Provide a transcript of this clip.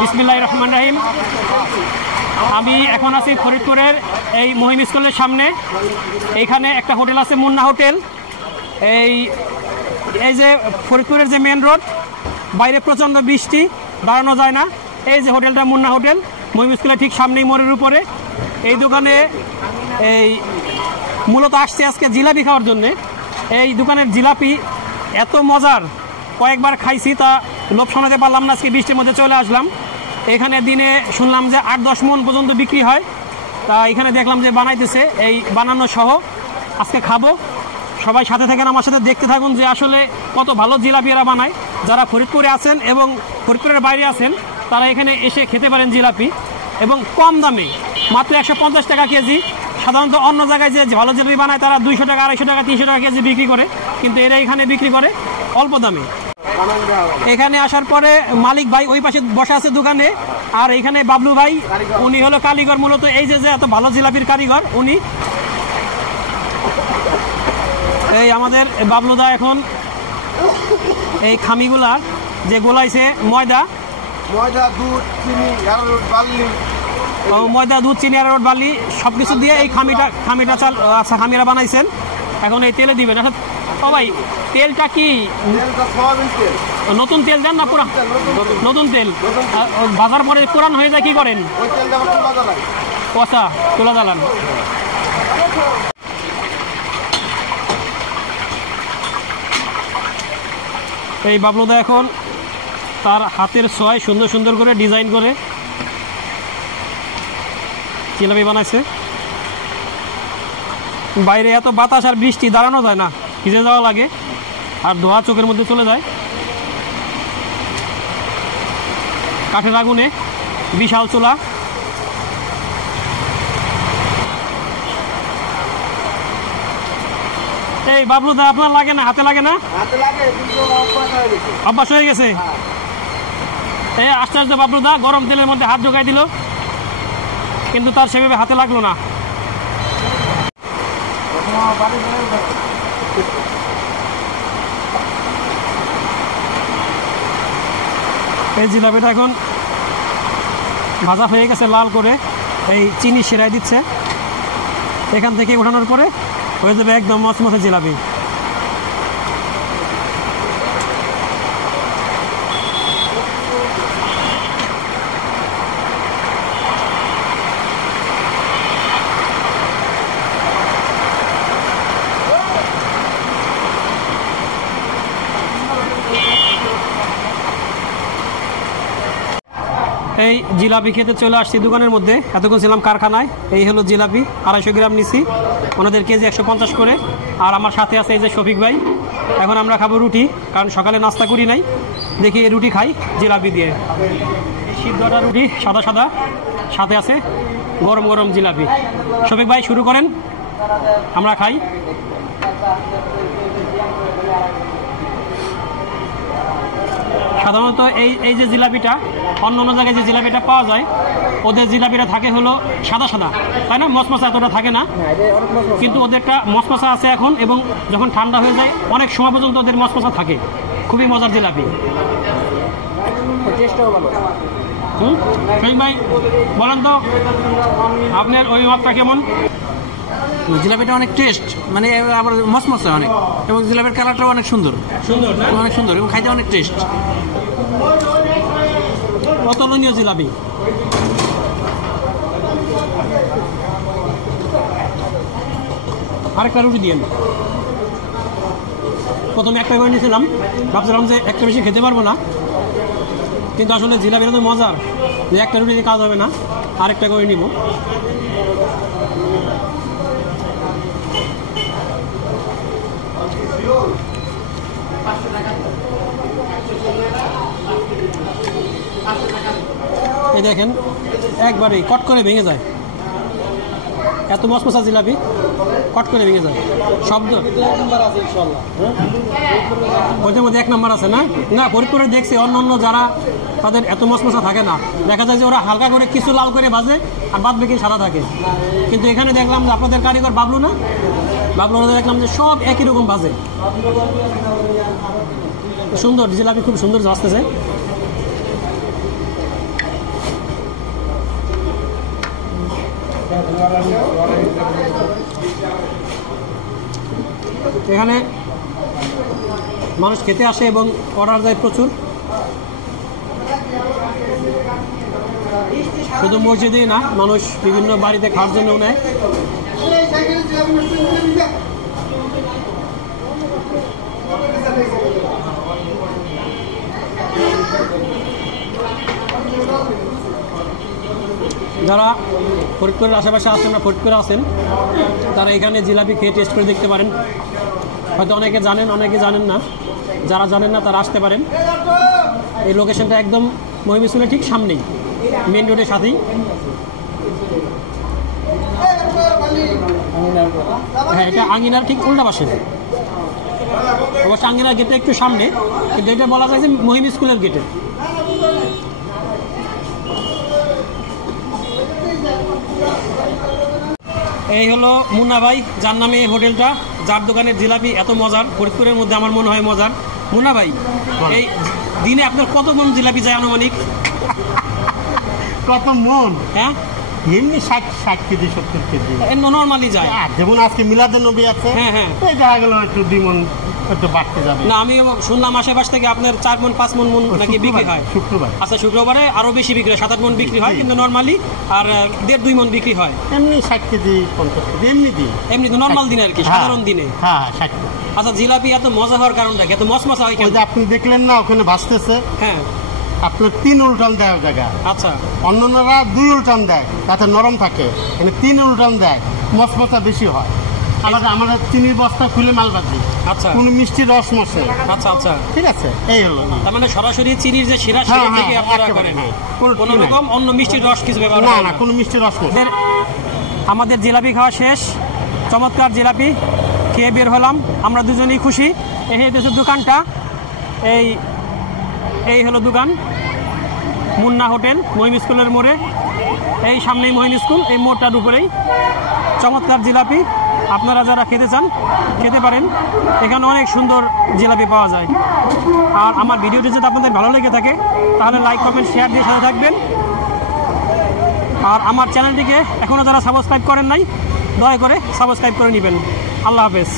বিসমিল্লাহির রহমানির রহিম। আমি এখন আছি ফরিদপুরের এই মহিম স্কুলের সামনে। এইখানে একটা হোটেল আছে, মুন্না হোটেল। এই যে ফরিদপুরের যে মেন রোড, বাইরে প্রচণ্ড বৃষ্টি, দাঁড়ানো যায় না। এই যে হোটেলটা মুন্না হোটেল, মহিম স্কুলের ঠিক সামনেই, মোড়ের উপরে। এই দোকানে মূলত আসছে আজকে জিলাপি খাওয়ার জন্যে। এই দোকানের জিলাপি এত মজার, কয়েকবার খাইছি, তা লোভ সামলাতে পারলাম না, আজকে বৃষ্টির মধ্যে চলে আসলাম। এখানে দিনে শুনলাম যে 8-10 মণ পর্যন্ত বিক্রি হয়। তা এখানে দেখলাম যে বানাইতেছে, এই বানানো সহ আজকে খাবো। সবাই সাথে থাকেন, আমার সাথে দেখতে থাকুন যে আসলে কত ভালো জিলাপি এরা বানায়। যারা ফরিদপুরে আছেন এবং ফরিদপুরের বাইরে আছেন, তারা এখানে এসে খেতে পারেন জিলাপি, এবং কম দামে, মাত্র 150 টাকা কেজি। সাধারণত অন্য জায়গায় যে ভালো জিলাপি বানায় তারা 200 টাকা, 250 টাকা, 300 টাকা কেজি বিক্রি করে, কিন্তু এরা এখানে বিক্রি করে অল্প দামে। এখানে আসার পরে মালিক ভাই ওই পাশে বসা আছে দোকানে, আর এখানে বাবলু ভাই, উনি হলো কারিগর, মূলত এই যে এত ভালো জিলাপির কারিগর উনি। এই আমাদের বাবলুদা এখন এই খামিগুলা যে গোলাইছে, ময়দা, দুধ, চিনি, আরারোট, বার্লি সব কিছু দিয়ে এই খামিটা খামিরা বানাইছেন। এখন এই তেলে দিবেন। ও ভাই, তেলটা কি নতুন তেল দেন না পুরা? নতুন তেল। ভাজার পরে পুরান হয়ে যায়, কি করেন? কষা চুলা জ্বালান। এই বাবলুদা এখন তার হাতের ছোঁয়ায় সুন্দর সুন্দর করে ডিজাইন করে জিলাপি বানাইছে। বাইরে এত বাতাস আর বৃষ্টি, দাঁড়ানো যায় না, ভিজে যাওয়া লাগে, আর ধোয়া চোখের মধ্যে চলে যায়। কাঠের আগুনে বিশাল চুলা। এই বাবলুদা, আপনার লাগে না? হাতে লাগে না? অভ্যাস হয়ে গেছে। এই আস্তে আস্তে বাবলুদা গরম তেলের মধ্যে হাত ঢোকাই দিল, কিন্তু তার সেভাবে হাতে লাগলো না। এই জিলাপিটা এখন ভাজা হয়ে গেছে লাল করে, এই চিনি সেরাই দিচ্ছে। এখান থেকে উঠানোর পরে হয়ে যাবে একদম মচমচে জিলাপি। এই জিলাপি খেতে চলে আসছি দোকানের মধ্যে। এতক্ষণ ছিলাম কারখানায়। এই হলো জিলাপি, 250 গ্রাম নিছি, ওনাদের কেজি 150 করে। আর আমার সাথে আছে এই যে শফিক ভাই। এখন আমরা খাবো রুটি, কারণ সকালে নাস্তা করি নাই। দেখি রুটি খাই জিলাপি দিয়ে। সিদ্ধটা রুটি সাদা সাদা, সাথে আছে গরম গরম জিলাপি। শফিক ভাই শুরু করেন, আমরা খাই। সাধারণত এই যে জিলাপিটা, অন্য অন্য জায়গায় যে জিলাপিটা পাওয়া যায়, ওদের জিলাপিটা থাকে হলো সাদা সাদা, তাই না? মশমশা এতটা থাকে না, কিন্তু ওদেরটা মশমশা আছে এখন, এবং যখন ঠান্ডা হয়ে যায় অনেক সময় পর্যন্ত ওদের মশমশা থাকে। খুবই মজার জিলাপি। ভাই বলেন তো, আপনার ওই মাপটা কেমন? জিলাপিটা অনেক টেস্ট, মানে আবার মসমসা অনেক, এবং জিলাপির কালারটাও অনেক সুন্দর, অনেক সুন্দর, এবং খাইতে অনেক টেস্ট। অতুলনীয় জিলাপি। আরেকটা রুটি দিয়েন। প্রথমে একটা করে নিয়েছিলাম, ভাবছিলাম যে একটা বেশি খেতে পারবো না, কিন্তু আসলে জিলাপিটা তো মজার, যে একটা রুটি দিয়ে কাজ হবে না, আরেকটা করে নিব। এই দেখেন, একবারেই কট করে ভেঙে যায়। এত মশমশা জিলাপি, কট করে ভেঙে যায়। শব্দ ওইটার মধ্যে 1 নম্বর আছে না? না, ফরিদপুরে দেখছি অন্য অন্য যারা, তাদের এত মশমশা থাকে না। দেখা যায় যে ওরা হালকা করে কিছু লাল করে ভাজে, আর বাদ বাকি সাদা থাকে। কিন্তু এখানে দেখলাম যে আপনাদের কারিগর বাবলু না, বাবলুর দেখলাম যে সব একই রকম ভাজে। সুন্দর জিলাপি, খুব সুন্দর ভাজতেছে। এখানে মানুষ খেতে আসে এবং অর্ডার দেয় প্রচুর। শুধু মসজিদেই না, মানুষ বিভিন্ন বাড়িতে খাওয়ার জন্যও নেয়। যারা ফরিদপুরের আশেপাশে আছেন না, ফরিদপুরে আছেন, তারা এখানে জিলাপি খেয়ে টেস্ট করে দেখতে পারেন। হয়তো অনেকে জানেন, অনেকে জানেন না। যারা জানেন না তারা আসতে পারেন। এই লোকেশনটা একদম মহিম স্কুলের ঠিক সামনেই, মেন রোডের সাথেই। হ্যাঁ, এটা আঙ্গিনার ঠিক উল্টা পাশে। অবশ্য আঙ্গিনার গেটটা একটু সামনে, কিন্তু এটা বলা যায় যে মহিম স্কুলের গেটে। এই হলো মুন্না ভাই, যার নামে এই হোটেলটা, যার দোকানের জিলাপি এত মজার, ফরিদপুরের মধ্যে আমার মনে হয় মজার। মুন্না ভাই, এই দিনে আপনার কত মন জিলাপি যায় আনুমানিক? কত মন? হ্যাঁ, এমনি 60 কেজি 70 কেজি নর্মালি যায়। যেমন আজকে মিলাদের নবী আছে, হ্যাঁ হ্যাঁ, এই দেখা গেল একটু 2 মন একটু বাড়তে যাবে। না, আমি শুনলাম আশেপাশ থেকে আপনার 4 মন 5 মন নাকি বিক্রি হয় শুক্রবার। আচ্ছা, শুক্রবারে আরো বেশি বিক্রি হয়, 7-8 মন বিক্রি হয়, কিন্তু নর্মালি আর 1.5-2 মন বিক্রি হয়। এমনি 60 কেজি 50 কেজি এমনি দিই, এমনি তো নর্মাল দিনে আর কি, সাধারণ দিনে। হ্যাঁ 60। আচ্ছা, জিলাপি এত মজা হওয়ার কারণটা কি? এত মসমসা হয় কেন? ওই যে আপনি দেখলেন না ওখানে ভাসতেছে, হ্যাঁ, আপনার 3 উল্টান দেয় ওই জায়গা। আচ্ছা, অন্যান্যরা 2 উল্টান দেয়, তাতে নরম থাকে। এখানে 3 উল্টান দেয়, মশমশা বেশি হয়। আলাদা আমরা চিনির বস্তা খুলে মাল বাঁধি, আচ্ছা, কোন মিষ্টি রস মশে। আচ্ছা আচ্ছা, ঠিক আছে, এই হলো। তার মানে সরাসরি চিনির যে শিরা হ্যাঁ, সেটা থেকে হ্যাঁ, আপনারা একেবারে, করেন, হ্যাঁ। কোনো রকম অন্য মিষ্টির রস কিছু ব্যবহার না করেন না, কোনো মিষ্টি রস মশে। আমাদের জিলাপি খাওয়া শেষ, চমৎকার জিলাপি খেয়ে বের হলাম, আমরা দুজনেই খুশি। এই হচ্ছে দোকানটা, এই হলো দোকান, মুন্না হোটেল, মহিম স্কুলের মোড়ে। এই সামনেই মহিম স্কুল, এই মোড়টার উপরেই। চমৎকার জিলাপি, আপনারা যারা খেতে চান খেতে পারেন। এখানে অনেক সুন্দর জিলাপি পাওয়া যায়। আর আমার ভিডিওটি যদি আপনাদের ভালো লেগে থাকে তাহলে লাইক, কমেন্ট, শেয়ার দিয়ে সাথে থাকবেন। আর আমার চ্যানেলটিকে এখনও যারা সাবস্ক্রাইব করেন নাই, দয়া করে সাবস্ক্রাইব করে নেবেন। আল্লাহ হাফেজ।